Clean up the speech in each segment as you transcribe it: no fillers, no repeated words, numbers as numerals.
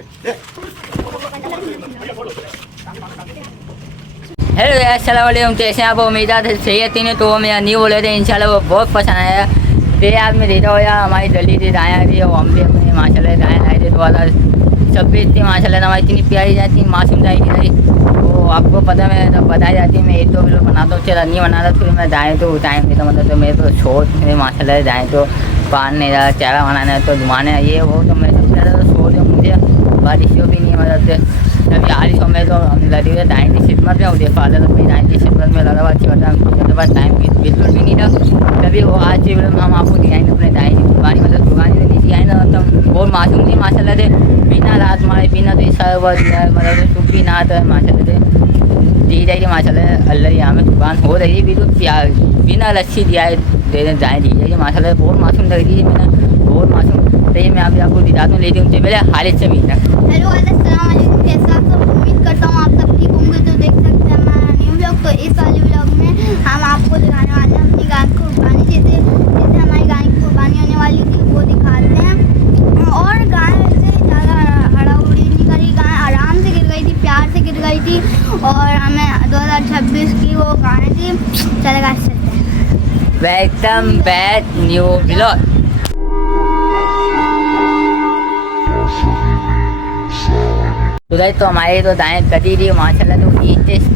Hello अस्सलाम वालेकुम, कैसे हैं आप? उम्मीद है सही है। तीनों तो मैं नहीं बोले थे, इंशाल्लाह वो बहुत पसंद आया। फिर आज मैं देखा हो यार, हमारी जल्दी से दाएँ भी और हम भी अपने माशाल्लाह दाएँ लाए थे। तो वाला सब भी इतनी माशाल्लाह हमारी इतनी प्यारी जाती, मासूम दाई की दाई। तो आपको पता मैं तो बताई जाती है, मैं एक तो वीडियो बनाता हूँ, चला नहीं बनाता फिर मैं दाएँ तो टाइम देता, मतलब तो मेरे तो शोर मेरे माशाल्लाह दाएँ तो पान नहीं रहा, चेहरा बनाना है तो घुमाना है ये वो। तो मैं सबसे ज़्यादा तो शोर है मुझे, बारिश भी नहीं है मतलब अभी आज समय तो हम लगे हुए दाएँ की खिदमत में उदय फादर अपनी दाएँ की खिदमत में लगा हुआ था। मेरे पास टाइम बिल्कुल भी नहीं था। तभी वो आज से हम आपको दिखाएंगे अपने दाएँ की दुकानी, मतलब दुकानी तो नहीं दिखाएंगे मतलब बहुत मासूम थी माशाल्लाह से, बिना रात मारे बिना तो इस मतलब सुख भी ना आता है माशाल्लाह से दी जाएगी माशाल्लाह। अल्लाह यहाँ में दुकान हो रही है भी तो प्यार बिना लस्सी दिया दे दाएँ दी जाएगी माशाल्लाह। बहुत मासूम लग रही है, मैंने बहुत मासूम। तो ये मैं अभी आपको दिखाता हूँ, लेकिन उनसे पहले हालिद से मिलता है। हेलो अस्सलाम वालेकुम, कैसे आप सब? उम्मीद करता हूँ आप सब ठीक होंगे। तो देख सकते हैं हमारा न्यू ब्लॉग। तो इस वाले ब्लॉग में हम आपको दिखाने वाले हैं अपनी गाय को कुर्बानी, जैसे हमारी गाय की कुर्बानी होने वाली थी वो दिखाते हैं। और गाय से ज़्यादा हड़ाहुड़ी नहीं करी, गाय आराम से गिर गई थी, प्यार से गिर गई थी। और हमें 2026 की वो गाय थी। चले गाय चलते हैं। Welcome back new blog. तो भाई तो हमारे तो दाएँ कटी थी माशाल्लाह, तो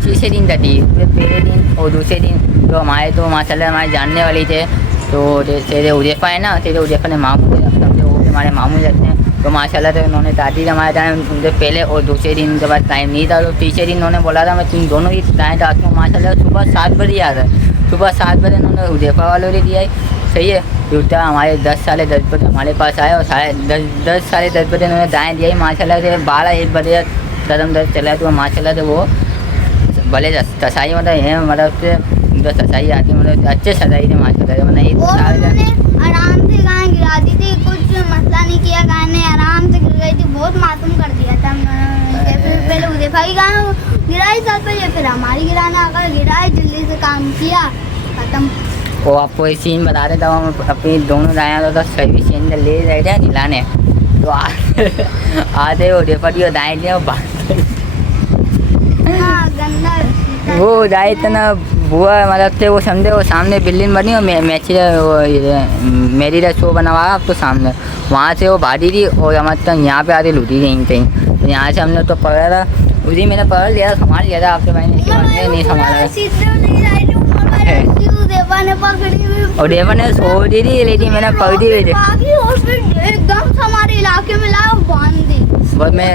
तीसरे दिन कटी, पहले दिन और दूसरे दिन तो हमारे तो माशाल्लाह हमारे जानने वाली थे। तो तेरे उजेफा है ना, तेरे उजेफा ने मामू समझे वो भी हमारे मामू रहते हैं। तो माशाल्लाह तो उन्होंने दादी हमारे दाएँ उनसे पहले और दूसरे दिन उनके बाद टाइम नहीं था। तो तीसरे दिन उन्होंने बोला था मैं तुम दोनों की दाएँ डालता हूँ माशाल्लाह। सुबह 7 बजे आ रहा है, सुबह 7 बजे उन्होंने उजेफा वालों ने दिया है, सही है। टूटा हमारे 10 साढ़े 10 बजे हमारे पास आए और 10 साढ़े 10 बजे उन्होंने दाएँ दिया ही माशाल्लाह से। 12-1 बजे कदम दर्द चला तो माशाल्लाह से वो भले ससाई मतलब है, मतलब से ससाई आती है, मतलब अच्छे ससाई थे माशाल्लाह। मतलब आराम से गाय गिरा दी थी, कुछ मसला नहीं किया, गाय ने आराम से गिर गई थी, बहुत मासूम कर दिया था। पहले उदेफा की गाय गिराई, साथ पहले फिर हमारी गिराने आकर गिराई, जल्दी से काम किया, खत्म। वो आपको एक सीन बता रहे थे, हम अपनी दोनों दाएँ तो सही सीन ले रहे थे नीलाने। तो आधे वो डेपटी और दाएँ दिए वो दाएँ इतना बुआ मतलब थे वो समझे। वो सामने बिल्डिंग बनी और मैची मेरी शो बना हुआ अब तो सामने, वहाँ से वो भागी थी और हमारे तक यहाँ पे आती लूटी कहीं कहीं। तो यहाँ से हमने तो पकड़ा था, उसी मैंने पकड़ लिया, संभाल लिया था। आपके भाई ने नहीं संभाला और डेवा ने सो दी थी, लेकिन मैंने पकड़ दी एकदम हमारे इलाके में लाया बांध दी। बस मैं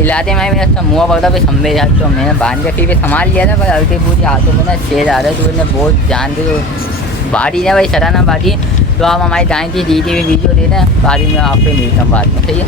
इलाके में मेरा मुँह पकड़ा फिर संभे जा, तो मैंने बांध दिया, फिर संभाल लिया था। पर हल्की पूरी हाथों में ना शेर आ रहा है, तो उन्हें बहुत जान दी। तो बाड़ी ना भाई सराना बाड़ी। तो आप हमारी दाएँ की दी हुई वीडियो दे दें, बाद में आपसे मिलता हूँ बाद में, सही है।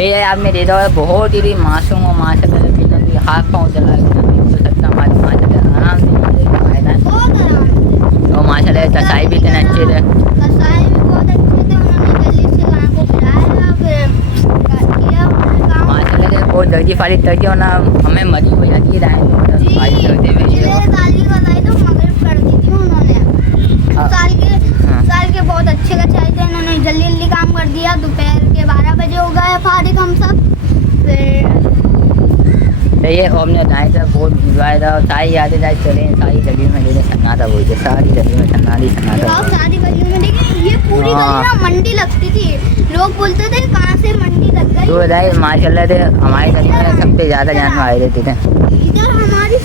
ये आप में दे दो बहुत ही मासूम और माशाल्लाह हाथ पाँव चला हमारे माशाल्लाह आराम से और माशाल्लाह कसाई भी इतने अच्छे थे, कसाई भी बहुत अच्छे थे। उन्होंने जल्दी से गाय को गिराया, फिर किया माशाल्लाह से बहुत जल्दी फारिग कर दिया। ना हमें मजबूर हो जाती है दाएँ ताली बताई तो मगरिब कर दी थी उन्होंने। साल के बहुत अच्छे कसाई थे, इन्होंने जल्दी जल्दी काम कर दिया। दोपहर के 12 बजे हो गए फारिग हम सब। फिर तो ये हमने दाएँ से बहुत भिजवाया था। सारी यादें दाएँ चले, सारी गलियों में लेने सन्ना था, बोलते सारी गलियों में सन्ना था। सारी गलियों में देखिए, ये पूरी गली ना मंडी लगती थी, लोग बोलते थे कहाँ से मंडी लग गई। तो दाएँ माशाल्लाह से हमारी गली में सबसे ज़्यादा जानवर आए रहते थे। इधर हमारी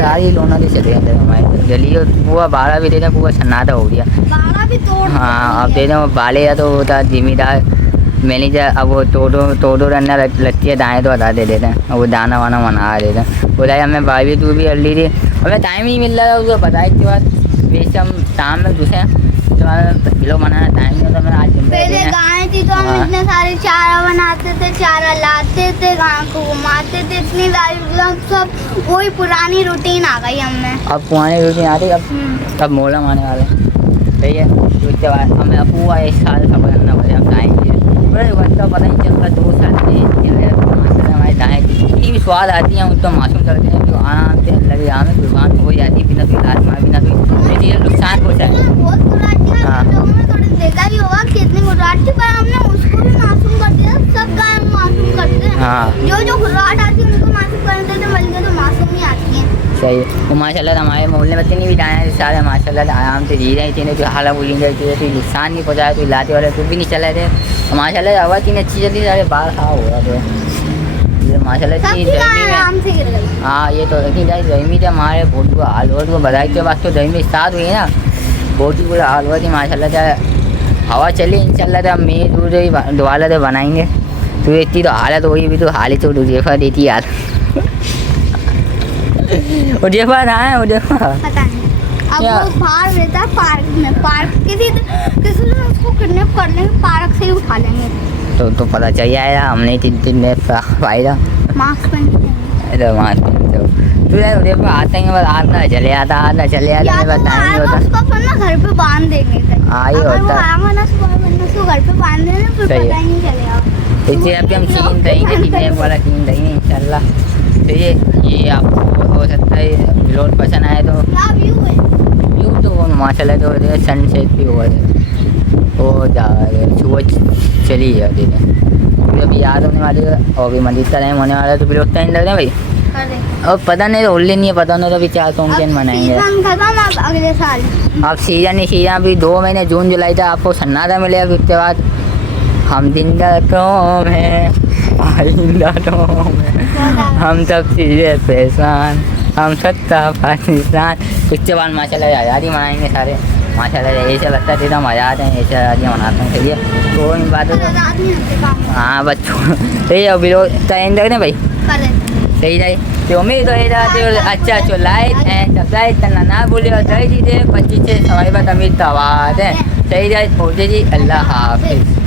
सारी लोना भी चले गए हमारे गली। पूरा 12 भी देते, पूरा सन्नाटा हो गया। 12 भी तोड़। हाँ अब दे दें बाले या तो होता जिम्मेदार मैनेजर अब वो तोड़ो रन्ना लगती है दाएँ तो हटा दे देते हैं, और वो दाना वाना बना देते हैं। बोला यार मैं भाई तू भी कर ली थी, हमें टाइम ही मिल रहा था उसको बताया कि बात वैसे हम शाम में घुसे तो किलो बनाना टाइम नहीं होता। मैं आज पहले गाय थी तो हम हाँ। इतने सारे चारा बनाते थे, चारा लाते थे, गाय को घुमाते थे, इतनी सारी मतलब सब वही पुरानी रूटीन आ गई हमें। अब पुरानी रूटीन आती अब मोहलम आने वाले हैं। सही है, तो उसके बाद हमें अब पूरा 1 साल सफर करना पड़ेगा हम दाएँ पूरे वक्त का पता नहीं चलता। 2 साल से हमारे दाएँ इतनी भी स्वाद आती है, उस तो मासूम करते हैं जो आराम से लगे हमें कुर्बान हो जाती है बिना कोई लात मार बिना कोई चीज़ नुकसान पहुँचा है। बहुत गुराटी है, हाँ। लोगों ने थोड़ी देखा ही होगा कितनी गुराटी, पर हमने उसको भी मासूम कर दिया। सब गाय मासूम करते हैं, हाँ। जो गुराट आती है उनको मासूम कर देते हैं, बल्कि तो मासूम ही आती है। सही है। वो माशाल्लाह हमारे मोहल्ले में इतनी भी दाएँ सारे माशाल्लाह आराम से जी रही थी, तो हाला बोली जाती थी, नुकसान नहीं पहुँचाया, तो लाते वाले कुछ भी नहीं चल रहे थे। माशाल्लाह हवा इतनी अच्छी चलती सारे बाल खा हो रहा थे माशाल्लाह इतनी सबकी गाय गर्मी में। आराम से गिर गई। हाँ ये तो इतनी ज़्यादा गर्मी थी हमारे बहुत बुरा हाल हुआ। तो बधाई के बाद तो गर्मी स्टार्ट हुई ना, बहुत ही बुरा हाल हुआ थी माशाल्लाह। हवा चली इंशाल्लाह, तो हम मेज दूध दोबारा तो बनाएंगे। तो इतनी तो हालत हुई भी, तो हाल ही तो उजेफा देती यार। उजेफा रहा है उजेफा पता नहीं, अब क्या? वो बाहर रहता है पार्क में, पार्क किसी दिन उसको किडनैप कर लेंगे, पार्क से ही उठा लेंगे। तो पता चल जाएगा हमने 3 दिन फायदा मास्क पहन के जाएंगे। तो वहाँ तो यार उजेफा आते हैं बस आता चले आता चले आता, या मेरे तो पास वो टाइम नहीं आएगा, होता। उसको अपन ना घर पे बांध देंगे। हाँ, ये अगर वो होता है। आएगा ना सुबह वरना उसको घर पे बांध देना, फिर सही पता है। ही नहीं चलेगा। इसलिए अभी हम सीन देंगे, किडनैप वाला सीन देंगे इंशाल्लाह। तो ये आपको हो सकता है वीडियो पसंद आए तो क्या व्यू है? व्यू तो वो माशाल्लाह तो सनसेट भी हुआ है, वो जा सुबह चली जाती है। फिर अभी याद होने वाली है और अभी मजीद टाइम होने वाला है, तो फिर उस टाइम लग रहे हैं भाई। कर देंगे। अब पता नहीं तो होली नहीं है, पता नहीं तो अभी 4 सॉन्ग मनाएंगे। सीजन खत्म, अब अगले साल। अब सीजन ही सीजन, अभी 2 महीने जून जुलाई तक आपको सन्नाटा मिलेगा। फिर उसके बाद हम जिंदा तो हैं आइंदा तो हैं, हम सब चीज़ें परेशान, हम सत्ता पाकिस्तान। उसके बाद माशाल्लाह आज़ादी मनाएंगे सारे माशाल्लाह। ऐसे लगता है तो मज़ा आते हैं, ऐसे आज़ादी मनाते हैं। सही है, तो इन बातों को हाँ बच्चों सही है। वीडियो टाइम लग रहे भाई कर देंगे। सही है। तो उम्मीद हो अच्छा अच्छा लाइक एंड सब्सक्राइब करना ना भूलिए, और सही चीज़ें 25 से सवाई बात अमीर तवाद है। सही है, पहुँचे जी, अल्लाह हाफिज़।